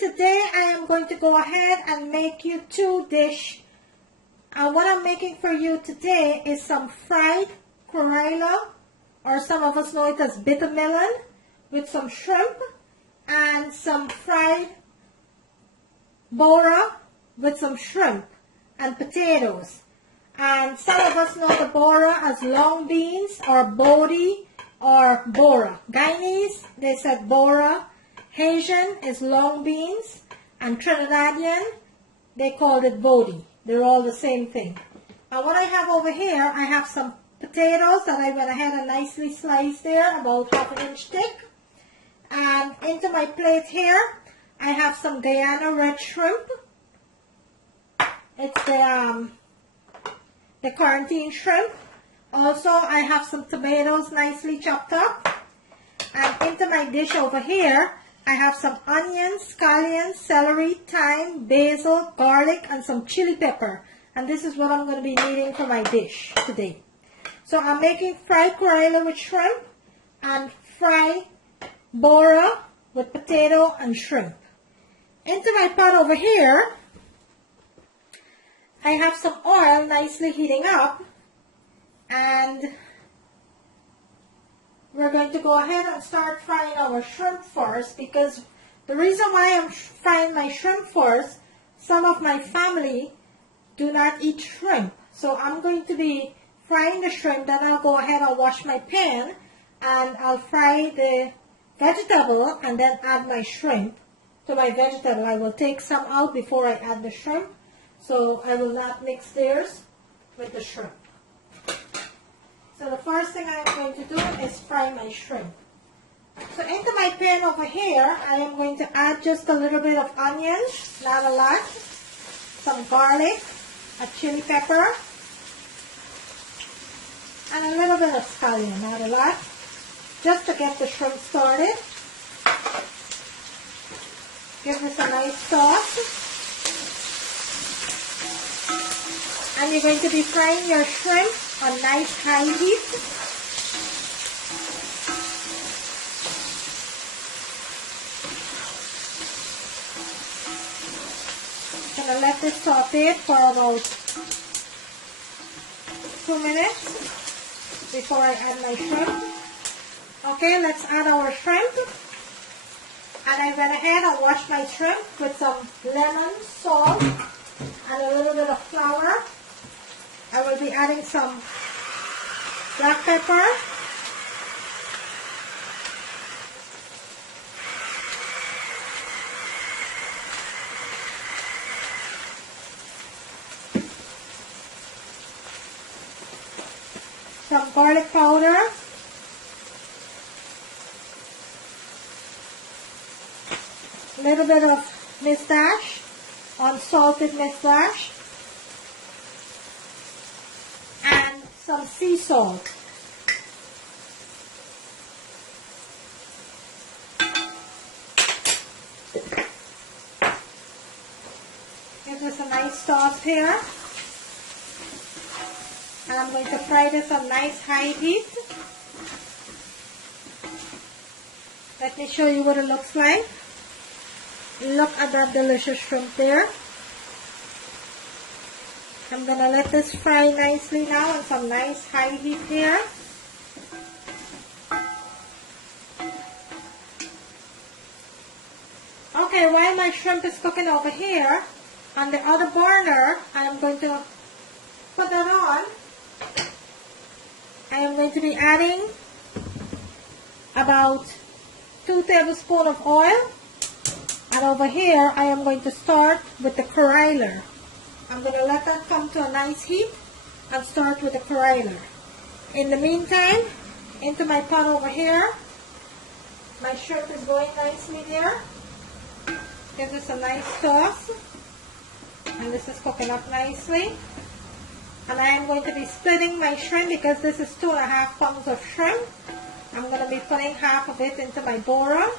Today I am going to go ahead and make you two dishes. What I'm making for you today is some fried Karela, or some of us know it as bitter melon, with some shrimp, and some fried Bora with some shrimp and potatoes. And some of us know the Bora as long beans or bodi or Bora. Guyanese, they said Bora. Haitian is long beans, and Trinidadian, they called it bodi. They're all the same thing. And what I have over here, I have some potatoes that I went ahead and nicely sliced there, about 1/2 inch thick. And into my plate here, I have some Guyana red shrimp. It's the quarantine shrimp. Also, I have some tomatoes nicely chopped up. And into my dish over here, I have some onions, scallions, celery, thyme, basil, garlic, and some chili pepper. And this is what I'm going to be needing for my dish today. So I'm making fried Karela with shrimp and fried Bora with potato and shrimp. Into my pot over here, I have some oil nicely heating up, and we're going to go ahead and start frying our shrimp first, because the reason why I'm frying my shrimp first, some of my family do not eat shrimp. So I'm going to be frying the shrimp, then I'll go ahead and wash my pan, and I'll fry the vegetable and then add my shrimp to my vegetable. I will take some out before I add the shrimp, so I will not mix theirs with the shrimp. So the first thing I'm going to do is fry my shrimp. So into my pan over here, I am going to add just a little bit of onions, not a lot, some garlic, a chili pepper, and a little bit of scallion, not a lot, just to get the shrimp started. Give this a nice sauce. And you're going to be frying your shrimp on nice high heat. I'm going to let this saute for about 2 minutes before I add my shrimp. Okay, let's add our shrimp. And I went ahead and washed my shrimp with some lemon, salt, and a little bit of flour. I will be adding some black pepper, some garlic powder, a little bit of mustache, unsalted mustache, and some sea salt. Give this a nice toss here. And I'm going to fry this on nice high heat. Let me show you what it looks like. Look at that delicious shrimp there. I'm going to let this fry nicely now on some nice high heat here. Okay, while my shrimp is cooking over here, on the other burner, I am going to put that on. I am going to be adding about 2 tablespoons of oil. And over here, I am going to start with the Karela. I'm going to let that come to a nice heat and start with the Karela. In the meantime, into my pot over here, my shrimp is going nicely there. Give this a nice toss. And this is cooking up nicely. And I am going to be splitting my shrimp because this is 2.5 pounds of shrimp. I'm going to be putting half of it into my Bora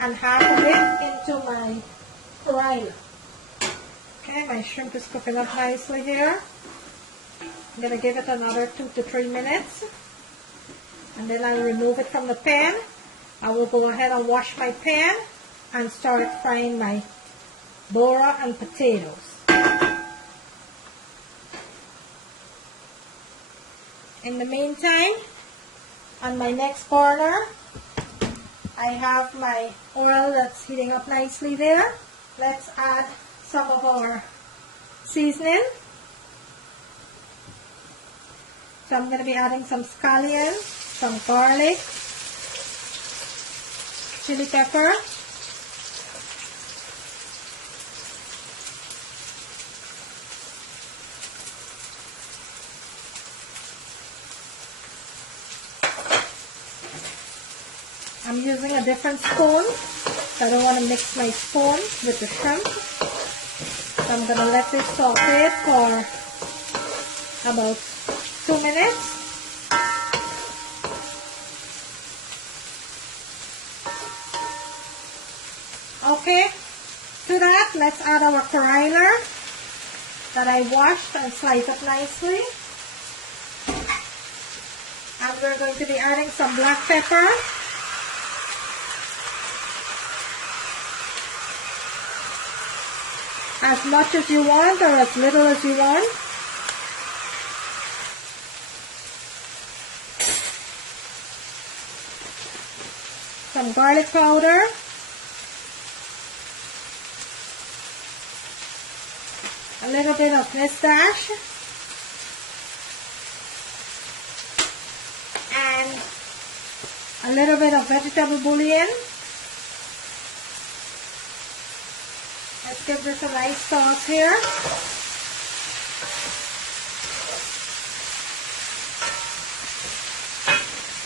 and half of it into my Karela. Okay, my shrimp is cooking up nicely here. I'm going to give it another 2 to 3 minutes. And then I'll remove it from the pan. I will go ahead and wash my pan and start frying my bora and potatoes. In the meantime, on my next burner, I have my oil that's heating up nicely there. Let's add some of our seasoning. So I'm going to be adding some scallion, some garlic, chili pepper, I'm using a different spoon, so I don't want to mix my spoon with the shrimp. So I'm going to let this saute for about 2 minutes. Okay, to that, let's add our Karela that I washed and sliced up nicely. And we're going to be adding some black pepper. As much as you want or as little as you want. Some garlic powder. A little bit of mustache. And a little bit of vegetable bouillon. Let's give this a nice sauce here.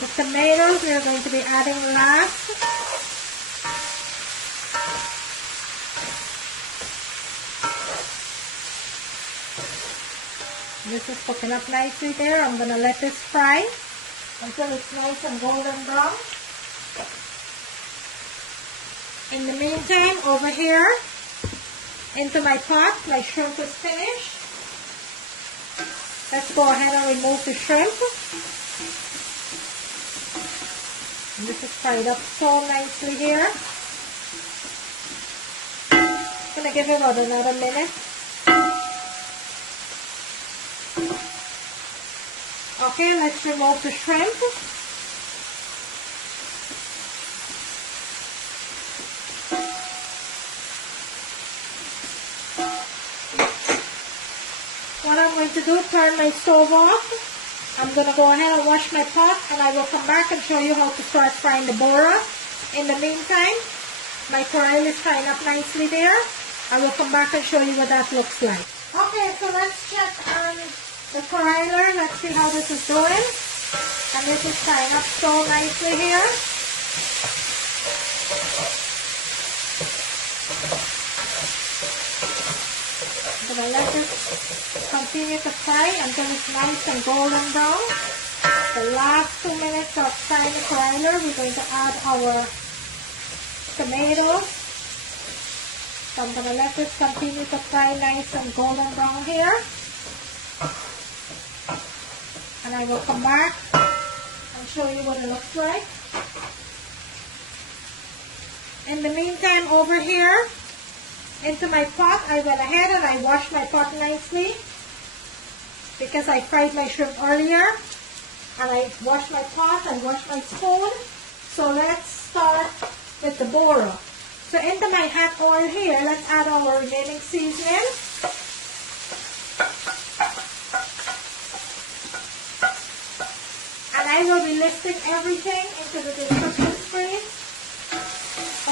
The tomatoes we are going to be adding last. This is cooking up nicely there. I'm going to let this fry until it's nice and golden brown. In the meantime, over here, into my pot, my shrimp is finished. Let's go ahead and remove the shrimp. And this is fried up so nicely here. I'm going to give it about another minute. Okay, let's remove the shrimp. What I'm going to do, turn my stove off. I'm going to go ahead and wash my pot, and I will come back and show you how to start frying the bora. In the meantime, my Karela is frying up nicely there. I will come back and show you what that looks like. Okay, so let's check on the Karela. Let's see how this is doing. And this is frying up so nicely here. I'm going to let this continue to fry until it's nice and golden brown. The last 2 minutes of frying the Karela, we're going to add our tomatoes. So I'm going to let this continue to fry nice and golden brown here. And I will come back and show you what it looks like. In the meantime, over here, into my pot, I went ahead and I washed my pot nicely because I fried my shrimp earlier. And I washed my pot and washed my spoon. So let's start with the bora. So into my hot oil here, let's add our remaining seasoning. And I will be listing everything into the description screen.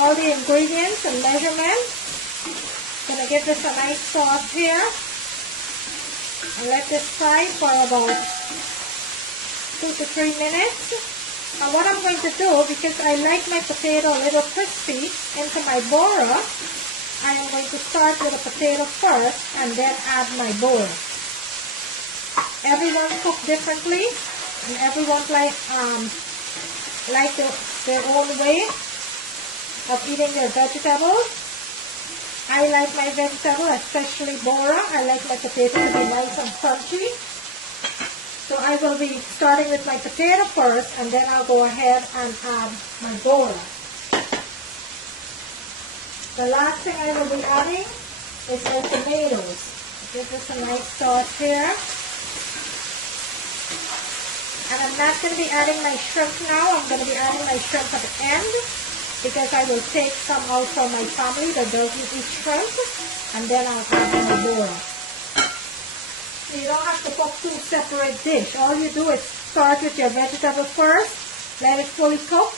All the ingredients and measurements. I'm going to give this a nice sauce here. And let this fry for about 2 to 3 minutes. And what I'm going to do, because I like my potato a little crispy into my bora, I am going to start with a potato first and then add my bora. Everyone cooks differently, and everyone like their own way of eating their vegetables. I like my vegetable, especially bora. I like my potato to be nice and crunchy. So I will be starting with my potato first, and then I'll go ahead and add my bora. The last thing I will be adding is my tomatoes. Give this a nice sauce here. And I'm not going to be adding my shrimp now. I'm going to be adding my shrimp at the end because I will take some out for my family that doesn't eat shrimp, and then I'll add my bora. You don't have to cook two separate dishes. All you do is start with your vegetables first, let it fully cook,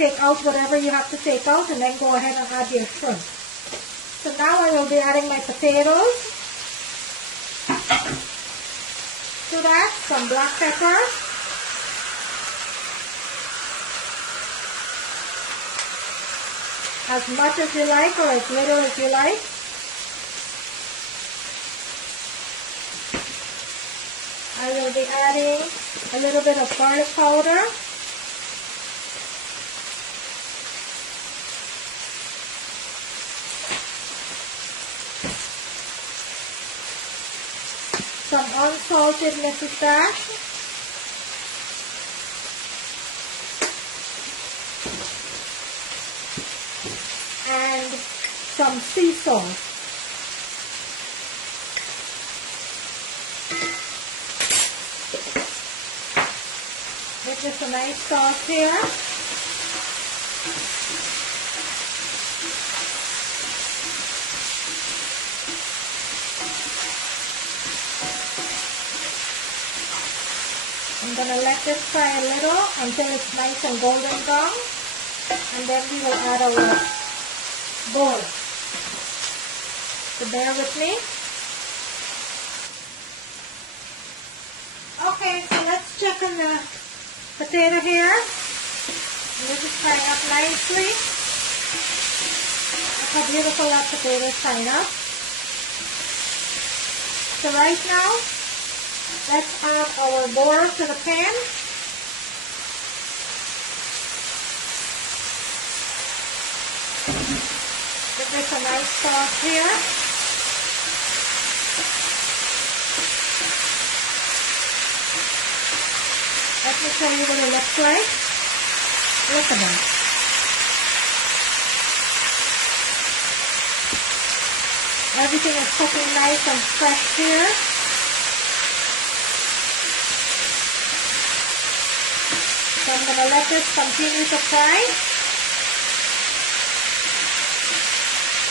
take out whatever you have to take out, and then go ahead and add your shrimp. So now I will be adding my potatoes. To that, some black pepper. As much as you like or as little as you like. I will be adding a little bit of garlic powder. Some unsalted Mrs. Dash. And some sea salt. Give this a nice sauce here. I'm going to let this fry a little until it's nice and golden brown, and then we will add our bora. So bear with me. Okay, so let's check on the potato here. This is frying up nicely. Look how beautiful that potato is frying up. So right now, let's add our bora to the pan. Give this a nice sauce here. Let me show you what it looks like. Look at that. Everything is cooking nice and fresh here. So I'm going to let this continue to fry.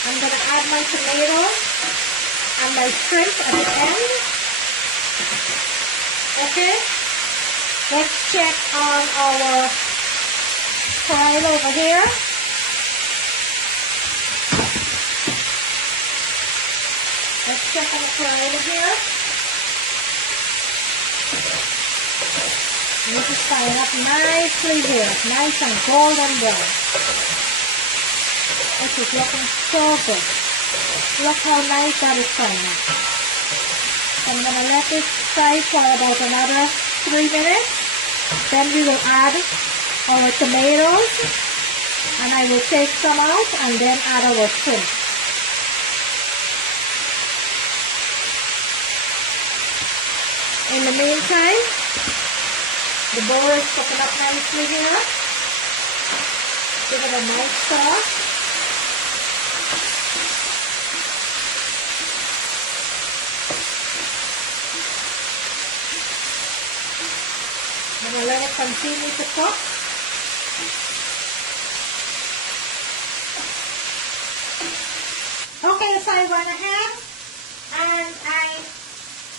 I'm going to add my tomatoes and my shrimp at the end. Okay. Let's check on our Karela over here. Let's check on the Karela here. This is frying up nicely here, nice and golden brown. This is looking so good. Look how nice that is frying up. I'm going to let this fry for about another 3 minutes. Then we will add our tomatoes, and I will take some out and then add our shrimp. In the meantime, the bora is cooking up nicely here. Give it a nice sauce. I'm going to let it continue to cook. Okay, so I went ahead and I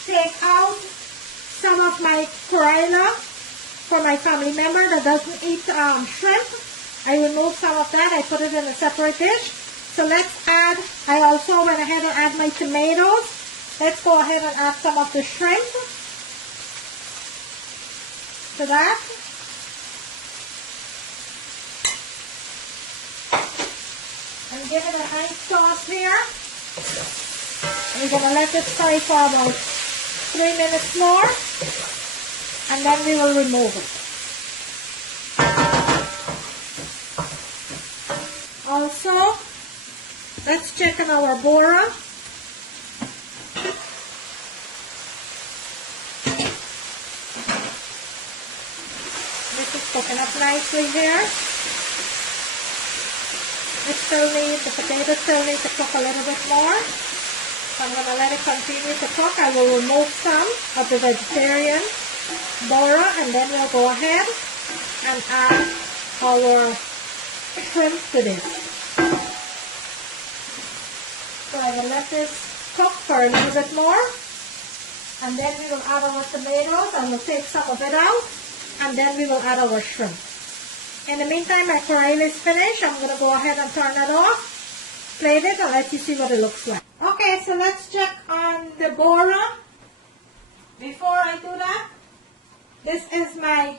take out some of my Karela for my family member that doesn't eat shrimp. I remove some of that. I put it in a separate dish. So let's add, I also went ahead and add my tomatoes. Let's go ahead and add some of the shrimp to that. And give it a nice sauce here. And we're going to let this fry for about 3 minutes more, and then we will remove it. Also, let's check on our bora. This is cooking up nicely here. the potato still need to cook a little bit more. So I'm going to let it continue to cook. I will remove some of the vegetarian Bora, and then we'll go ahead and add our shrimp to this. So I will let this cook for a little bit more, and then we will add our tomatoes. I will take some of it out, and then we will add our shrimp. In the meantime, my Karela is finished. I'm going to go ahead and turn it off, plate it, and let you see what it looks like. Okay, so let's check on the Bora. Before I do that, this is my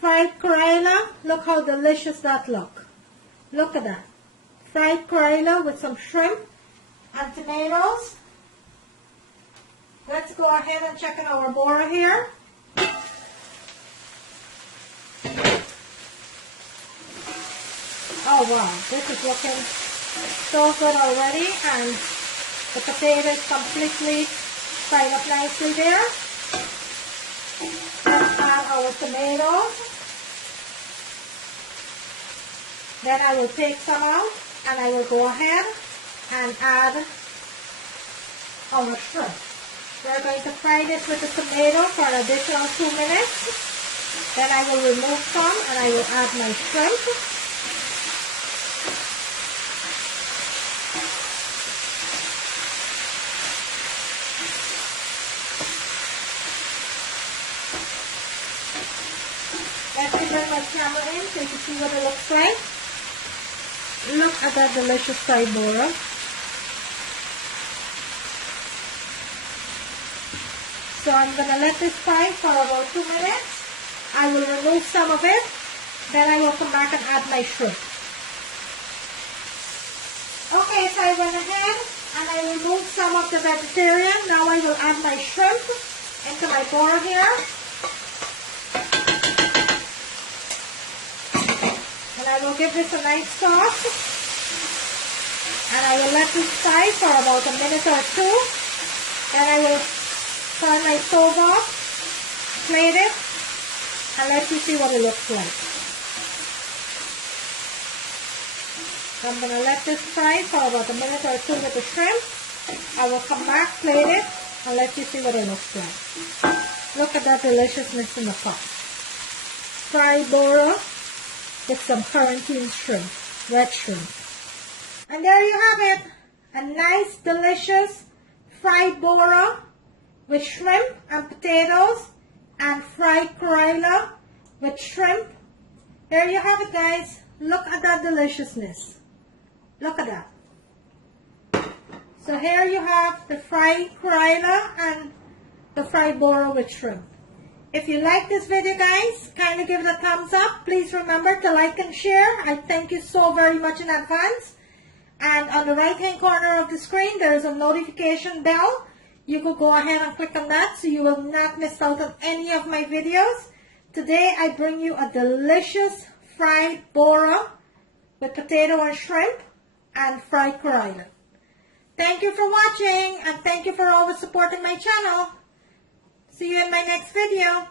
fried Karela. Look how delicious that looks. Look at that. Fried Karela with some shrimp and tomatoes. Let's go ahead and check on our Bora here. Oh wow, this is looking so good already, and the potato is completely fried up nicely there. Let's add our tomatoes. Then I will take some out, and I will go ahead and add our shrimp. We're going to fry this with the tomato for an additional 2 minutes. Then I will remove some, and I will add my shrimp. Let me bring my camera in so you can see what it looks like. Look at that delicious fried Bora. So I'm going to let this fry for about 2 minutes. I will remove some of it. Then I will come back and add my shrimp. Okay, so I went ahead and I removed some of the vegetarian. Now I will add my shrimp into my Bora here. And I will give this a nice sauce. And I will let this fry for about a minute or two. Then I will turn my stove off, plate it, and let you see what it looks like. So I'm going to let this fry for about a minute or two with the shrimp. I will come back, plate it, and let you see what it looks like. Look at that deliciousness in the pot. Fried Bora with some quarantine shrimp, red shrimp. And there you have it, a nice, delicious fried Bora with shrimp and potatoes, and fried Karela with shrimp. There you have it, guys. Look at that deliciousness. Look at that. So here you have the fried Karela and the fried Bora with shrimp. If you like this video, guys, kindly give it a thumbs up. Please remember to like and share. I thank you so very much in advance. And on the right hand corner of the screen, there is a notification bell. You could go ahead and click on that so you will not miss out on any of my videos. Today I bring you a delicious fried Bora with potato and shrimp and fried Karela. Thank you for watching, and thank you for always supporting my channel. See you in my next video.